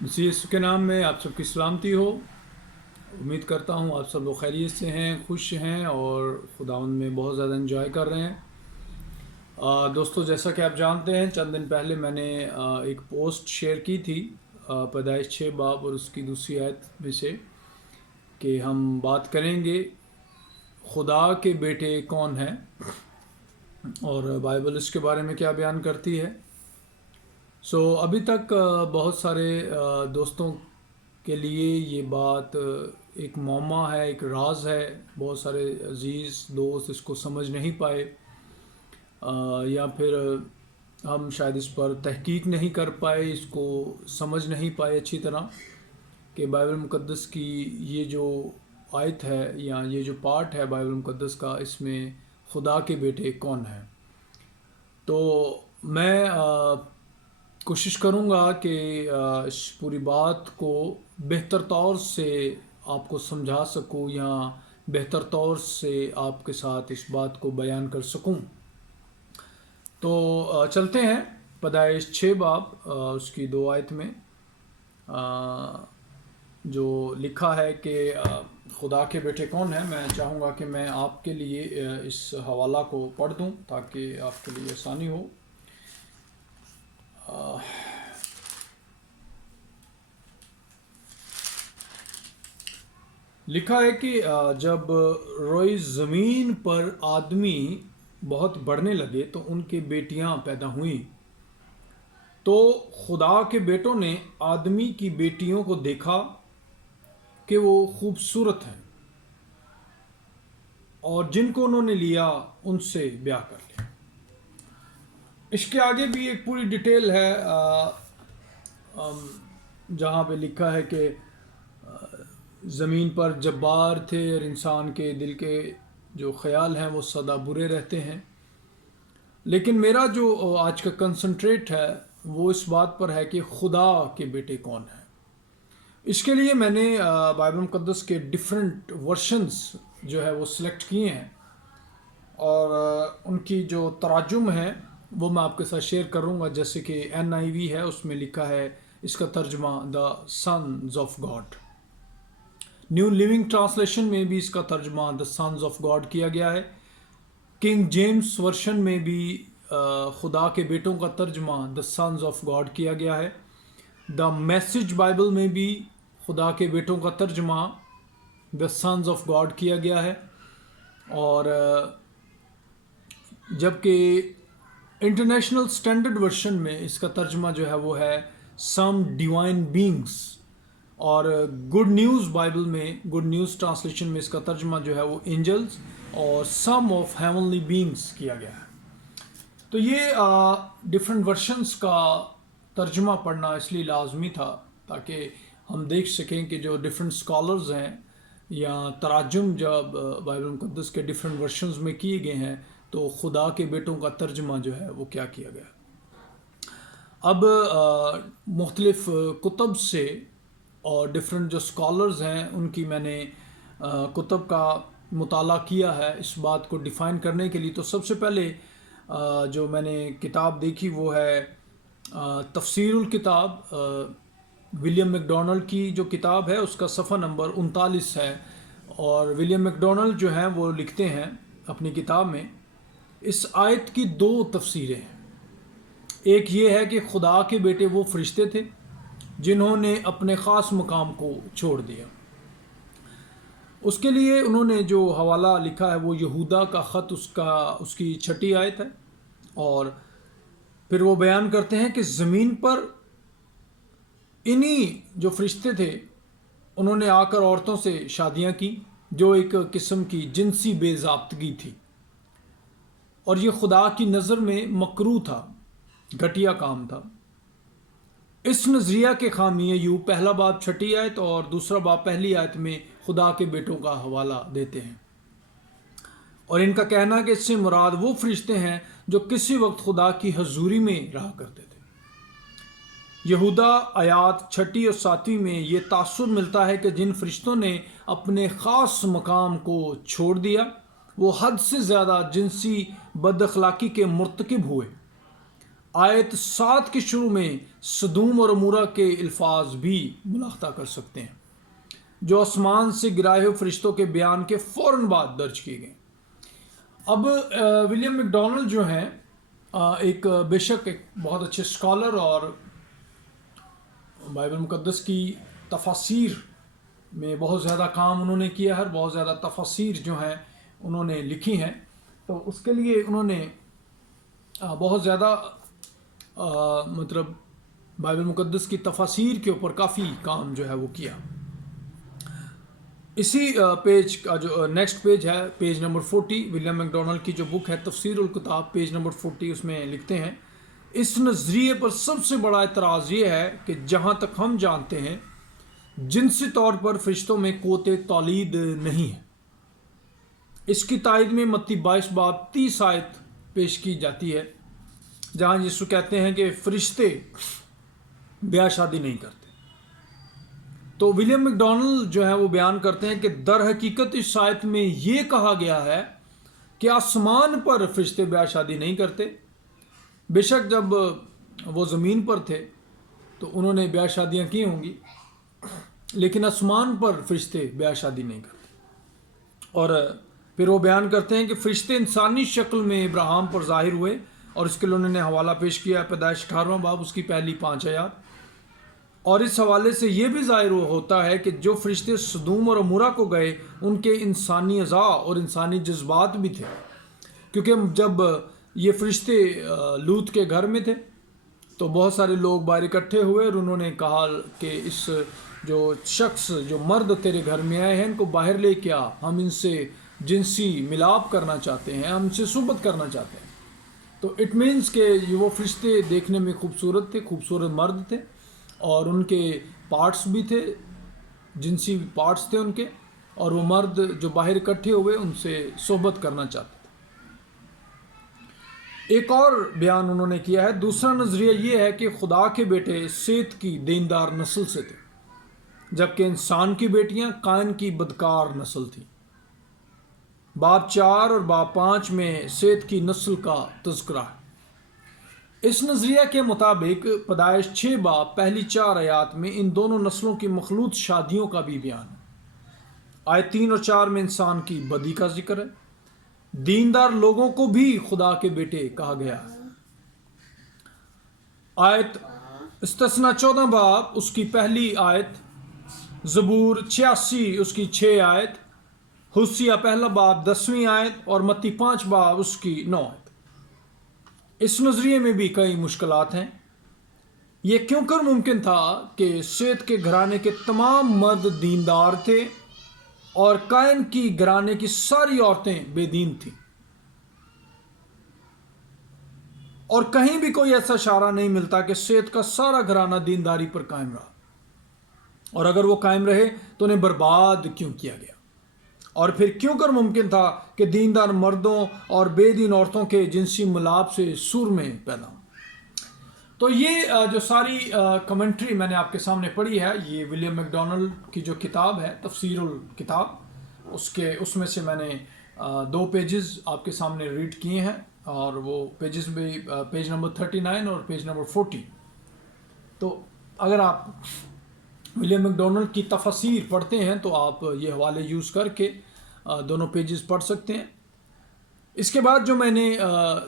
मसीह यीशु के नाम में आप सबकी सलामती हो। उम्मीद करता हूँ आप सब लोग खैरियत से हैं, खुश हैं और खुदावंद में बहुत ज़्यादा एंजॉय कर रहे हैं। दोस्तों, जैसा कि आप जानते हैं, चंद दिन पहले मैंने एक पोस्ट शेयर की थी पैदाइश 6 बाब और उसकी दूसरी आयत में से कि हम बात करेंगे खुदा के बेटे कौन हैं और बाइबल इसके बारे में क्या बयान करती है। अभी तक बहुत सारे दोस्तों के लिए ये बात एक मौमा है, एक राज है। बहुत सारे अजीज़ दोस्त इसको समझ नहीं पाए या फिर हम शायद इस पर तहकीक नहीं कर पाए, इसको समझ नहीं पाए अच्छी तरह कि बाइबल मुक़द्दस की ये जो आयत है या ये जो पार्ट है बाइबल मुक़द्दस का, इसमें खुदा के बेटे कौन हैं। तो मैं कोशिश करूँगा कि इस पूरी बात को बेहतर तौर से आपको समझा सकूँ या बेहतर तौर से आपके साथ इस बात को बयान कर सकूँ। तो चलते हैं पैदाइश 6 बाब उसकी 2 आयत में जो लिखा है कि खुदा के बेटे कौन हैं। मैं चाहूँगा कि मैं आपके लिए इस हवाला को पढ़ दूँ ताकि आपके लिए आसानी हो। लिखा है कि जब रोई ज़मीन पर आदमी बहुत बढ़ने लगे तो उनके बेटियां पैदा हुईं। तो खुदा के बेटों ने आदमी की बेटियों को देखा कि वो खूबसूरत हैं और जिनको उन्होंने लिया उनसे ब्याह कर लिया। इसके आगे भी एक पूरी डिटेल है जहाँ पे लिखा है कि ज़मीन पर जब्बार थे और इंसान के दिल के जो ख्याल हैं वो सदा बुरे रहते हैं। लेकिन मेरा जो आज का कंसंट्रेट है वो इस बात पर है कि खुदा के बेटे कौन हैं। इसके लिए मैंने बाइबल मुक़द्दस के डिफरेंट वर्शंस जो है वो सिलेक्ट किए हैं और उनकी जो तराजुम है वो मैं आपके साथ शेयर करूंगा। जैसे कि NIV है, उसमें लिखा है, इसका तर्जमा the sons of God. New Living Translation में भी इसका तर्जमा द सन्स ऑफ गॉड किया गया है। किंग जेम्स वर्शन में भी खुदा के बेटों का तर्जमा द सन्स ऑफ गॉड किया गया है। द मैसेज बाइबल में भी खुदा के बेटों का तर्जमा द सन्स ऑफ गॉड किया गया है। और जबकि इंटरनेशनल स्टैंडर्ड वर्शन में इसका तर्जमा जो है वो है सम डिवाइन बींग्स। और गुड न्यूज़ बाइबल में, गुड न्यूज़ ट्रांसलेशन में इसका तर्जमा जो है वो एंजल्स और सम ऑफ हेवनली बींग्स किया गया है। तो ये डिफरेंट वर्शंस का तर्जमा पढ़ना इसलिए लाजमी था ताकि हम देख सकें कि जो डिफरेंट स्कॉलर्स हैं या तराजुम जब बाइबल मुक़द्दस के डिफरेंट वर्शंस में किए गए हैं तो खुदा के बेटों का तर्जमा जो है वो क्या किया गया। अब मुख्तलिफ कुतब से और डिफरेंट जो स्कॉलर्स हैं उनकी मैंने कुतब का मुताला किया है इस बात को डिफ़ाइन करने के लिए। तो सबसे पहले जो मैंने किताब देखी वो है तफसीरुल किताब, विलियम मैकडॉनल्ड की जो किताब है उसका सफ़ा नंबर 39 है। और विलियम मैकडॉनल्ड जो हैं वो लिखते हैं अपनी किताब में, इस आयत की 2 तफसीरें हैं। एक ये है कि खुदा के बेटे वो फरिश्ते थे जिन्होंने अपने ख़ास मकाम को छोड़ दिया। उसके लिए उन्होंने जो हवाला लिखा है वो यहूदा का ख़त उसकी 6 आयत है। और फिर वो बयान करते हैं कि ज़मीन पर इन्हीं जो फरिश्ते थे उन्होंने आकर औरतों से शादियां की जो एक किस्म की जिनसी बेज़ाब्तगी थी और ये खुदा की नज़र में मकरूह था, घटिया काम था। इस नज़रिया के खामिए यूँ पहला बाब 6 आयत और दूसरा बाब 1 आयत में खुदा के बेटों का हवाला देते हैं और इनका कहना कि इससे मुराद वो फरिश्ते हैं जो किसी वक्त खुदा की हजूरी में रहा करते थे। यहूदा आयात 6 और 7 में ये तासुर मिलता है कि जिन फरिश्तों ने अपने ख़ास मकाम को छोड़ दिया वो हद से ज़्यादा जिनसी बदअखलाक़ी के मुर्तकिब हुए آیت 7 کے شروع میں سدوم اور عمورہ کے الفاظ بھی ملاحظہ کر سکتے ہیں جو آسمان سے گرائے ہوئے فرشتوں کے بیان کے فوراً بعد درج کیے گئے۔ اب ولیم میک ڈونلڈ جو ہیں ایک بے شک ایک بہت اچھے اسکالر اور بائبل مقدس کی تفاسیر میں بہت زیادہ کام انہوں نے کیا ہے، بہت زیادہ تفاسیر جو ہیں انہوں نے لکھی ہیں، تو اس کے لیے انہوں نے بہت زیادہ مطلب بائبل مقدس کی تفاسیر کے اوپر کافی کام جو ہے وہ کیا۔ اسی پیج کا جو نیکسٹ پیج ہے، page number 40، William make Donald کی جو بک ہے تفسیر الکتاب، پیج نمبر 40، اس میں لکھتے ہیں اس نظریے پر سب سے بڑا اعتراض یہ ہے کہ جہاں تک ہم جانتے ہیں جنسی طور پر فرشتوں میں قوت تولید نہیں ہے۔ اس کی تائید میں متی 22 باب 30 آیت پیش کی جاتی ہے جہاں یسوع کہتے ہیں کہ فرشتے بیاہ شادی نہیں کرتے۔ تو ولیم میک ڈونلڈ جو ہے وہ بیان کرتے ہیں کہ در حقیقت اس آیت میں یہ کہا گیا ہے کہ آسمان پر فرشتے بیاہ شادی نہیں کرتے۔ بے شک جب وہ زمین پر تھے تو انہوں نے بیاہ شادیاں کی ہوں گی، لیکن آسمان پر فرشتے بیاہ شادی نہیں کرتے۔ اور پھر وہ بیان کرتے ہیں کہ فرشتے انسانی شکل میں ابراہیم پر ظاہر ہوئے، اور اس کے لیے انہوں نے حوالہ پیش کیا پیدائش 18واں باب اس کی پہلی 5 آیات۔ اور اس حوالے سے یہ بھی ظاہر ہوتا ہے کہ جو فرشتے سدوم اور عمورہ کو گئے ان کے انسانی اعضاء اور انسانی جذبات بھی تھے، کیونکہ جب یہ فرشتے لوط کے گھر میں تھے تو بہت سارے لوگ باہر اکٹھے ہوئے اور انہوں نے کہا کہ اس جو شخص جو مرد تیرے گھر میں آئے ہیں ان کو باہر لے کے آ، ہم ان سے جنسی ملاپ کرنا چاہتے ہیں، ہم ان سے صحبت کرنا چاہتے ہیں۔ تو اٹ مینس کہ وہ فرشتے دیکھنے میں خوبصورت تھے، خوبصورت مرد تھے، اور ان کے پارٹس بھی تھے، جنسی پارٹس تھے ان کے، اور وہ مرد جو باہر اکٹھے ہوئے ان سے صحبت کرنا چاہتے تھے۔ ایک اور بیان انہوں نے کیا ہے، دوسرا نظریہ یہ ہے کہ خدا کے بیٹے سیت کی دیندار نسل سے تھے، جبکہ انسان کی بیٹیاں قائن کی بدکار نسل تھیں۔ باب 4 اور باب 5 میں سیت کی نسل کا تذکرہ ہے۔ اس نظریہ کے مطابق پیدائش 6 باب پہلی 4 آیات میں ان دونوں نسلوں کی مخلوط شادیوں کا بھی بیان ہے۔ آیت 3 اور 4 میں انسان کی بدی کا ذکر ہے۔ دیندار لوگوں کو بھی خدا کے بیٹے کہا گیا ہے۔ آیت استثنا 14 باب اس کی پہلی آیت، زبور 86 اس کی 6 آیت، ہوسیہ پہلا باب 10ویں آیت اور متی 5 باب اس کی 9 آیت۔ اس نظریے میں بھی کئی مشکلات ہیں۔ یہ کیوں کر ممکن تھا کہ سیت کے گھرانے کے تمام مرد دیندار تھے اور قائن کی گھرانے کی ساری عورتیں بے دین تھیں، اور کہیں بھی کوئی ایسا اشارہ نہیں ملتا کہ سیت کا سارا گھرانہ دینداری پر قائم رہا، اور اگر وہ قائم رہے تو انہیں برباد کیوں کیا گیا؟ اور پھر کیوں کر ممکن تھا کہ دیندار مردوں اور بے دین عورتوں کے جنسی ملاپ سے سور میں پیدا ہوں؟ تو یہ جو ساری کمنٹری میں نے آپ کے سامنے پڑھی ہے، یہ ولیم میک ڈونلڈ کی جو کتاب ہے تفسیر الکتاب، اس میں سے میں نے 2 پیجز آپ کے سامنے ریڈ کیے ہیں، اور وہ پیجز بھی پیج نمبر 39 اور پیج نمبر 40۔ تو اگر آپ ولیم میک ڈونلڈ کی تفاسیر پڑھتے ہیں تو آپ یہ حوالے یوز کر کے دونوں پیجز پڑھ سکتے ہیں۔ اس کے بعد جو میں نے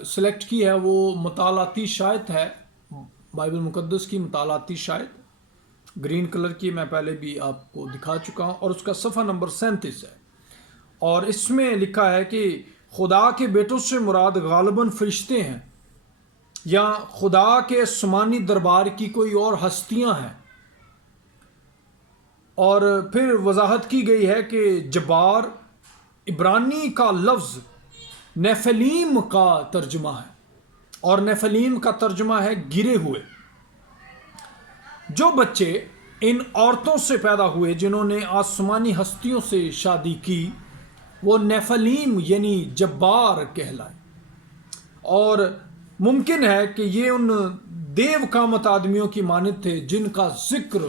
سلیکٹ کی ہے وہ مطالعاتی شاید ہے، بائبل مقدس کی مطالعاتی شاید، گرین کلر کی، میں پہلے بھی آپ کو دکھا چکا ہوں، اور اس کا صفحہ نمبر 37 ہے، اور اس میں لکھا ہے کہ خدا کے بیٹوں سے مراد غالباً فرشتے ہیں یا خدا کے آسمانی دربار کی کوئی اور ہستیاں ہیں۔ اور پھر وضاحت کی گئی ہے کہ جبار عبرانی کا لفظ نیفلیم کا ترجمہ ہے، اور نیفلیم کا ترجمہ ہے گرے ہوئے۔ جو بچے ان عورتوں سے پیدا ہوئے جنہوں نے آسمانی ہستیوں سے شادی کی وہ نیفلیم یعنی جبار کہلائے، اور ممکن ہے کہ یہ ان دیو کامت آدمیوں کی مانند تھے جن کا ذکر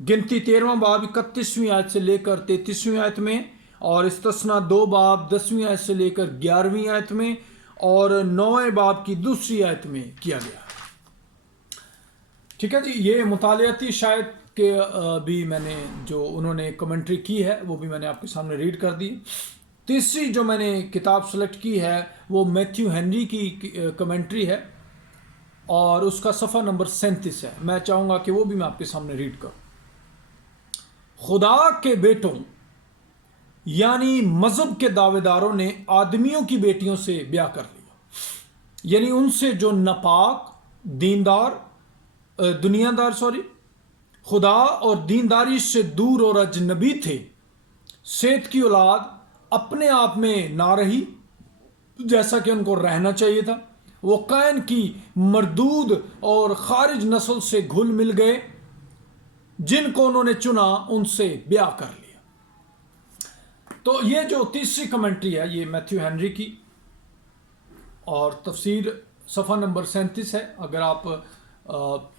گنتی 13واں باب 31ویں آیت سے لے کر 33ویں آیت میں، اور استثنا 2 باب 10ویں آیت سے لے کر 11ویں آیت میں، और 9वें बाब की दूसरी आयत में किया गया। ठीक है जी, ये मुतालियाती शायद के भी मैंने जो उन्होंने कमेंट्री की है वो भी मैंने आपके सामने रीड कर दी। तीसरी जो मैंने किताब सेलेक्ट की है वो मैथ्यू हेनरी की कमेंट्री है और उसका सफ़ा नंबर 37 है। मैं चाहूँगा कि वो भी मैं आपके सामने रीड करूँ। खुदा के बेटों यानी मजहब के दावेदारों ने आदमियों की बेटियों से ब्याह कर लिया, यानी उनसे जो नापाक दुनियादार खुदा और दीनदारी से दूर और अजनबी थे। सेत की औलाद अपने आप में ना रही जैसा कि उनको रहना चाहिए था। वो कैन की मरदूद और खारिज नस्ल से घुल मिल गए, जिनको उन्होंने चुना उनसे ब्याह कर लिया। तो ये जो तीसरी कमेंट्री है ये मैथ्यू हेनरी की और तफसीर सफ़ा नंबर 37 है। अगर आप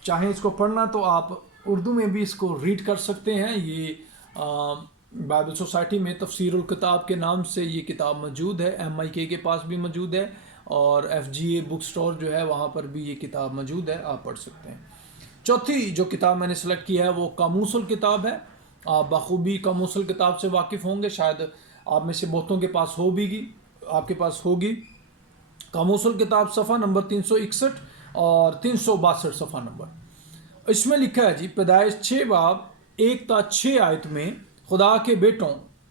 चाहें इसको पढ़ना तो आप उर्दू में भी इसको रीड कर सकते हैं। ये बाइबल सोसाइटी में तफसीरुल किताब के नाम से ये किताब मौजूद है। MIK के पास भी मौजूद है और FGA बुक स्टोर जो है वहाँ पर भी ये किताब मौजूद है, आप पढ़ सकते हैं। चौथी जो किताब मैंने सेलेक्ट की है वो कामूसुल किताब है। आप बखूबी कामूसुल किताब से वाकिफ़ होंगे, शायद आप में से बहुतों के पास आपके पास होगी। कामूसुल किताब सफ़ा नंबर 361 और 362 सफ़ा नंबर। इसमें लिखा है जी, पैदाइश 6 बाब 1 ता 6 आयत में खुदा के बेटों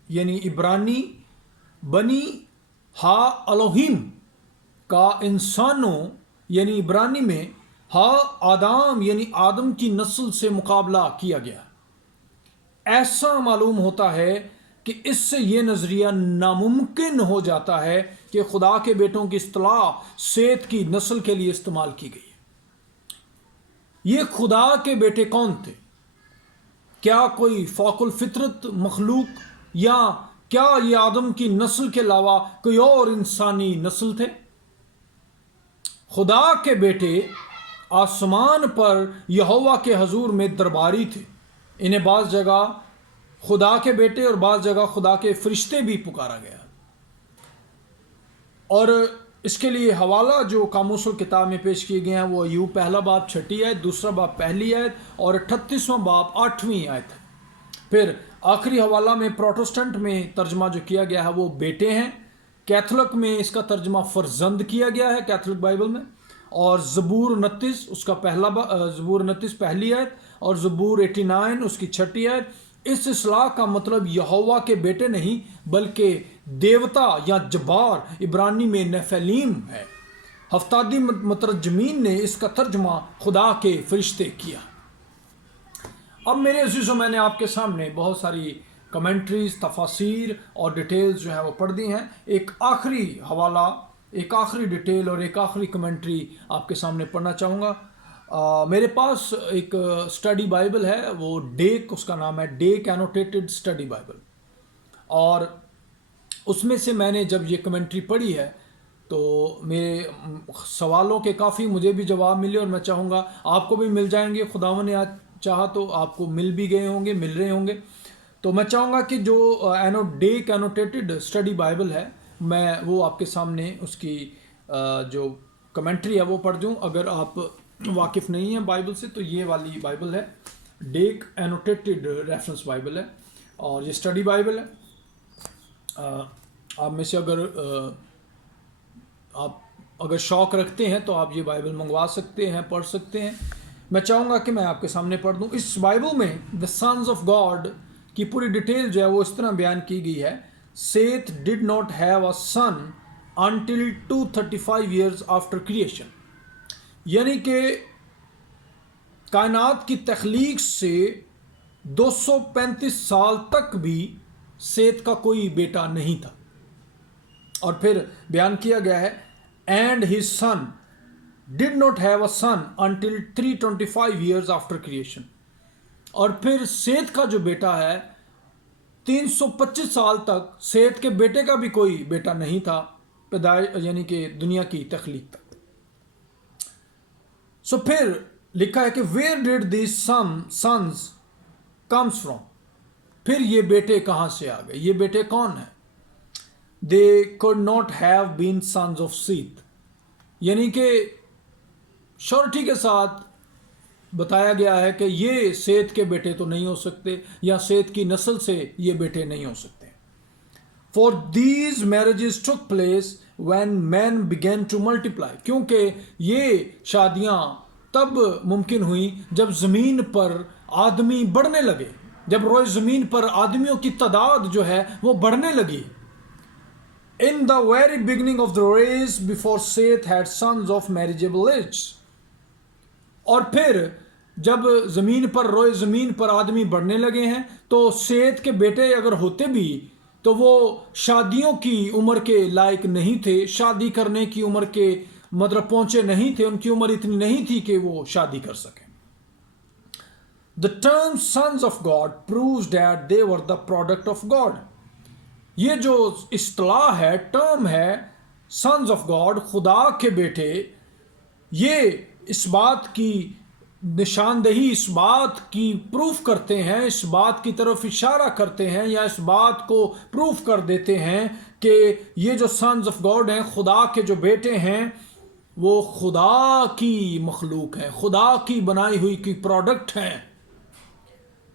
यानी इब्रानी बनी हा अलोहिम का इंसानों यानी इब्रानी में हा आदम यानी आदम की नस्ल से मुकाबला किया गया। ऐसा मालूम होता है कि इससे ये नज़रिया नामुमकिन हो जाता है कि खुदा के बेटों की इस्तिलाह सेत की नस्ल के लिए इस्तेमाल की गई है। ये खुदा के बेटे कौन थे? क्या कोई फ़ौकुल फितरत मखलूक या क्या ये आदम की नस्ल के अलावा कोई और इंसानी नस्ल थे? खुदा के बेटे आसमान पर यहोवा के हजूर में दरबारी थे। इन्हें बाज़ जगह खुदा के बेटे और बाज़ जगह खुदा के फरिश्ते भी पुकारा गया। और इसके लिए हवाला जो कामूसुल किताब में पेश किए गए हैं वो अय्यूब पहला बाब 6 आयत, दूसरा बाब 1 आयत और 38वां बाब 8वीं आयत है। फिर आखिरी हवाला में प्रोटेस्टेंट में तर्जमा जो किया गया है वो बेटे हैं। कैथोलिक में इसका तर्जमा फर्जंद किया गया है कैथोलिक बाइबल में। और ज़बूर 29 उसका ज़बूर 29 पहली आयत और ज़बूर 89 उसकी 6 आयत। इस इस्लाह का मतलब यहोवा के बेटे नहीं बल्कि देवता या जब्बार इब्रानी में नेफलीम है। हफ्तादी मुतरजमीन ने इसका तर्जमा खुदा के फरिश्ते किया। अब मेरे अज़ीज़ों, मैंने आपके सामने बहुत सारी कमेंट्रीज, तफासिर और डिटेल्स जो है वो पढ़ दी हैं। एक आखिरी हवाला, एक आखिरी डिटेल और एक आखिरी कमेंट्री आपके सामने पढ़ना चाहूँगा। मेरे पास एक स्टडी बाइबल है, वो डेक उसका नाम है, डेक एनोटेटेड स्टडी बाइबल। और उसमें से मैंने जब ये कमेंट्री पढ़ी है तो मेरे सवालों के काफ़ी मुझे भी जवाब मिले और मैं चाहूँगा आपको भी मिल जाएंगे। खुदावन ने चाहा तो आपको मिल भी गए होंगे, मिल रहे होंगे। तो मैं चाहूँगा कि जो डेक एनोटेटेड स्टडी बाइबल है मैं वो आपके सामने उसकी जो कमेंट्री है वो पढ़ दूँ। अगर आप वाकिफ़ नहीं है बाइबल से तो ये वाली बाइबल है, डेक एनोटेटेड रेफरेंस बाइबल है और ये स्टडी बाइबल है। आप में से आप अगर शौक़ रखते हैं तो आप ये बाइबल मंगवा सकते हैं, पढ़ सकते हैं। मैं चाहूँगा कि मैं आपके सामने पढ़ दूँ। इस बाइबल में द सन्स ऑफ गॉड की पूरी डिटेल जो है वो इस तरह बयान की गई है। Seth did not have a son until 235 years after creation, यानी कि कायनात की तख्लीक से 235 साल तक भी सेत का कोई बेटा नहीं था। और फिर बयान किया गया है and his son did not have a son until 325 years after creation. और फिर सेत का जो बेटा है 325 साल तक सेत के बेटे का भी कोई बेटा नहीं था, पैदाइश यानी कि दुनिया की तख्लीक तक। सो फिर लिखा है कि where did this sons comes from, फिर ये बेटे कहाँ से आ गए, ये बेटे कौन है? They could not have been sons of Seth, यानी कि श्योरिटी के साथ बताया गया है कि ये सेत के बेटे तो नहीं हो सकते, या सेत की नस्ल से ये बेटे नहीं हो सकते। For these marriages took place when men began to multiply, क्योंकि ये शादियां तब मुमकिन हुई जब ज़मीन पर आदमी बढ़ने लगे, जब रोए ज़मीन पर आदमियों की तादाद जो है वो बढ़ने लगी। In the very beginning of the race, before Seth had sons of marriageable age, और फिर जब ज़मीन पर रोए ज़मीन पर आदमी बढ़ने लगे हैं तो सेत के बेटे अगर होते भी तो वो शादियों की उम्र के लायक नहीं थे, शादी करने की उम्र के मतलब पहुंचे नहीं थे, उनकी उम्र इतनी नहीं थी कि वो शादी कर सकें। The term sons of God proves that they were the product of God. ये जो इस्तिलाह है, टर्म है सन्स ऑफ गॉड, खुदा के बेटे, ये इस बात की निशानदेही, इस बात की प्रूफ करते हैं, इस बात की तरफ इशारा करते हैं या इस बात को प्रूफ कर देते हैं कि ये जो सन्स ऑफ गॉड हैं, खुदा के जो बेटे हैं, वो खुदा की मखलूक हैं, खुदा की बनाई हुई की प्रोडक्ट हैं।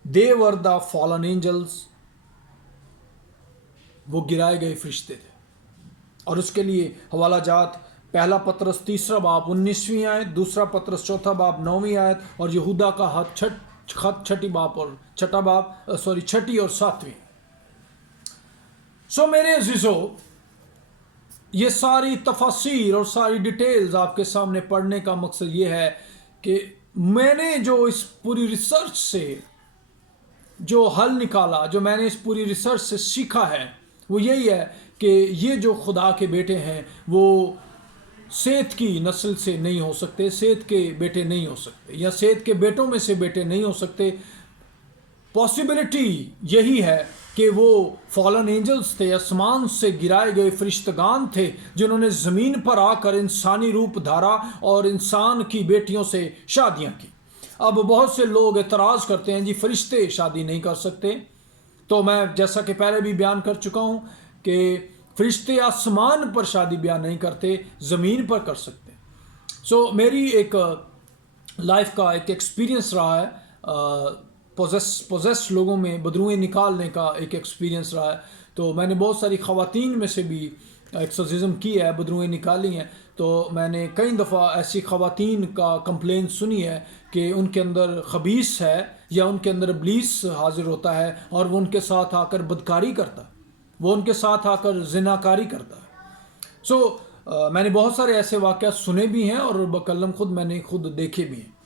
दे वर द फॉलन एंजल्स, वो गिराए गए फरिश्ते थे। और उसके लिए हवाला जात पहला पत्रस 3 बाब 19वीं आयत, दूसरा पत्रस 4 बाब 9वीं आयत, और यहूदा का खत 6 बाब और 6 और 7वीं। सो मेरे अजीजों, ये सारी तफासीर और सारी डिटेल्स आपके सामने पढ़ने का मकसद ये है कि मैंने जो इस पूरी रिसर्च से जो हल निकाला, जो मैंने इस पूरी रिसर्च से सीखा है, वो यही है कि ये जो खुदा के बेटे हैं वो सेत की नस्ल से नहीं हो सकते, सेत के बेटे नहीं हो सकते, या सेत के बेटों में से बेटे नहीं हो सकते। पॉसिबिलिटी यही है कि वो फॉलन एंजल्स थे, आसमान से गिराए गए फरिश्तगान थे जिन्होंने ज़मीन पर आकर इंसानी रूप धारा और इंसान की बेटियों से शादियां की। अब बहुत से लोग एतराज़ करते हैं जी फरिश्ते शादी नहीं कर सकते, तो मैं जैसा कि पहले भी बयान कर चुका हूँ कि फरिश्ते आसमान पर शादी ब्याह नहीं करते, ज़मीन पर कर सकते। सो मेरी एक लाइफ का एक एक्सपीरियंस रहा है, पोजेस लोगों में बदरूएं निकालने का एक एक्सपीरियंस रहा है। तो मैंने बहुत सारी ख़वातीन में से भी एक्सोर्सिज्म की है, बदरूएं निकाली हैं। तो मैंने कई दफ़ा ऐसी ख़वातीन का कंप्लेन सुनी है कि उनके अंदर खबीस है या उनके अंदर इब्लीस हाजिर होता है और वो उनके साथ आकर बदकारी करता है, वो उनके साथ आकर जिनाकारी करता है। सो मैंने बहुत सारे ऐसे वाक़यात सुने भी हैं और बकलम मैंने खुद देखे भी हैं।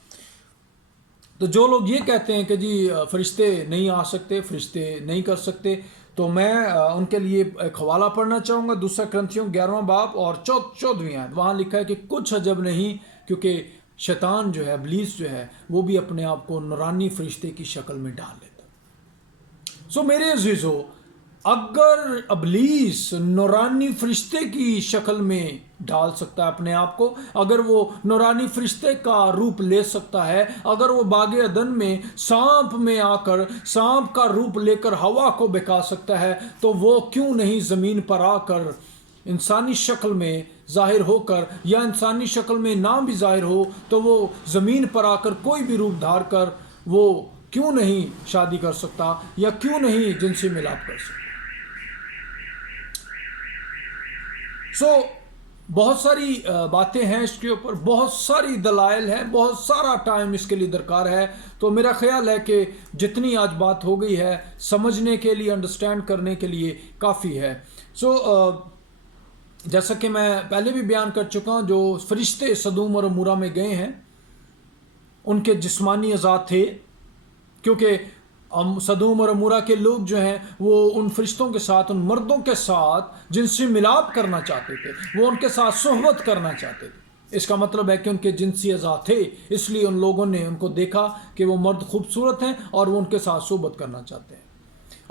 तो जो लोग ये कहते हैं कि जी फरिश्ते नहीं आ सकते, फरिश्ते नहीं कर सकते, तो मैं उनके लिए एक हवाला पढ़ना चाहूँगा, 2 क्रंथियों 11वां बाब और 14वीं आयत। वहाँ लिखा है कि कुछ अजब नहीं, क्योंकि शैतान जो है, इब्लीस जो है, वो भी अपने आप को नूरानी फरिश्ते की शक्ल में डाल लेता। सो मेरे अजीज़ों, अगर इब्लीस नूरानी फरिश्ते की शक्ल में डाल सकता है अपने आप को, अगर वो नूरानी फरिश्ते का रूप ले सकता है, अगर वो बागे अदन में सांप में आकर सांप का रूप लेकर हवा को बहका सकता है, तो वो क्यों नहीं ज़मीन पर आकर इंसानी शक्ल में ज़ाहिर होकर, या इंसानी शक्ल में ना भी ज़ाहिर हो तो वो ज़मीन पर आकर कोई भी रूप धार कर वो क्यों नहीं शादी कर सकता या क्यों नहीं जिनसी मिलाप कर सकता। बहुत सारी बातें हैं इसके ऊपर, बहुत सारी दलाइल हैं, बहुत सारा टाइम इसके लिए दरकार है। तो मेरा ख्याल है कि जितनी आज बात हो गई है समझने के लिए, अंडरस्टैंड करने के लिए काफ़ी है। जैसा कि मैं पहले भी बयान कर चुका हूँ, जो फरिश्ते सदूम और अमूरा में गए हैं उनके जिस्मानी अज़ा थे, क्योंकि सदूम और अमूरा के लोग जो हैं वो उन फरिश्तों के साथ, उन मर्दों के साथ जिनसी मिलाप करना चाहते थे, वो उनके साथ सोहबत करना चाहते थे। इसका मतलब है कि उनके जिनसी अज़ा थे, इसलिए उन लोगों ने उनको देखा कि वो मर्द खूबसूरत हैं और वो उनके साथ सोहबत करना चाहते हैं।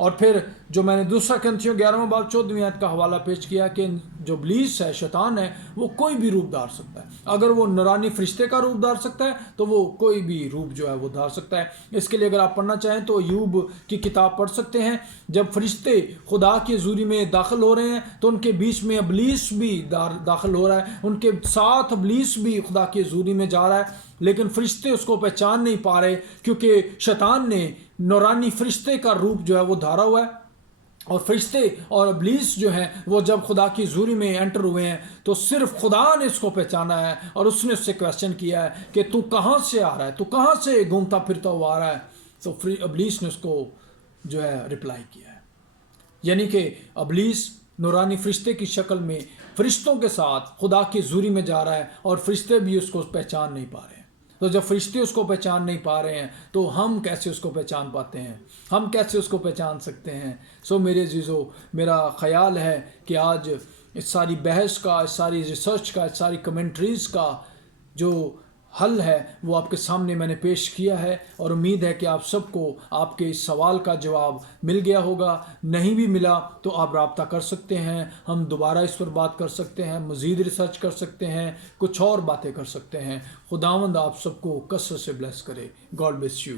और फिर जो मैंने दूसरा करंथियों 11वां बाब 14वीं आयत का हवाला पेश किया कि जो इब्लीस है, शैतान है, वो कोई भी रूप धार सकता है। अगर वो नूरानी फरिश्ते का रूप धार सकता है तो वो कोई भी रूप जो है वो धार सकता है। इसके लिए अगर आप पढ़ना चाहें तो अय्यूब की किताब पढ़ सकते हैं। जब फरिश्ते खुदा के ज़ूरी में दाखिल हो रहे हैं तो उनके बीच में इब्लीस भी दाखिल हो रहा है, उनके साथ इब्लीस भी खुदा के ज़ूरी में जा रहा है, लेकिन फरिश्ते उसको पहचान नहीं पा रहे क्योंकि शैतान ने नूरानी फरिश्ते का रूप जो है वो धारा हुआ है। और फरिश्ते और इब्लीस जो हैं वो जब खुदा की ज़ूरी में एंटर हुए हैं तो सिर्फ खुदा ने इसको पहचाना है और उसने उससे क्वेश्चन किया है कि तू कहाँ से आ रहा है, तू कहाँ से घूमता फिरता हुआ आ रहा है। तो इब्लीस ने उसको जो है रिप्लाई किया है, यानी कि इब्लीस नूरानी फरिश्ते की शक्ल में फरिश्तों के साथ खुदा की ज़ूरी में जा रहा है और फरिश्ते भी उसको पहचान नहीं पा रहे हैं। तो जब फरिश्ते उसको पहचान नहीं पा रहे हैं तो हम कैसे उसको पहचान पाते हैं, हम कैसे उसको पहचान सकते हैं। सो मेरे अज़ीज़ों, मेरा ख़याल है कि आज इस सारी बहस का, इस सारी रिसर्च का, इस सारी कमेंट्रीज़ का जो हल है वो आपके सामने मैंने पेश किया है और उम्मीद है कि आप सबको आपके इस सवाल का जवाब मिल गया होगा। नहीं भी मिला तो आप राब्ता कर सकते हैं, हम दोबारा इस पर बात कर सकते हैं, मज़ीद रिसर्च कर सकते हैं, कुछ और बातें कर सकते हैं। खुदावंद आप सबको कसरत से ब्लेस करे। God bless you.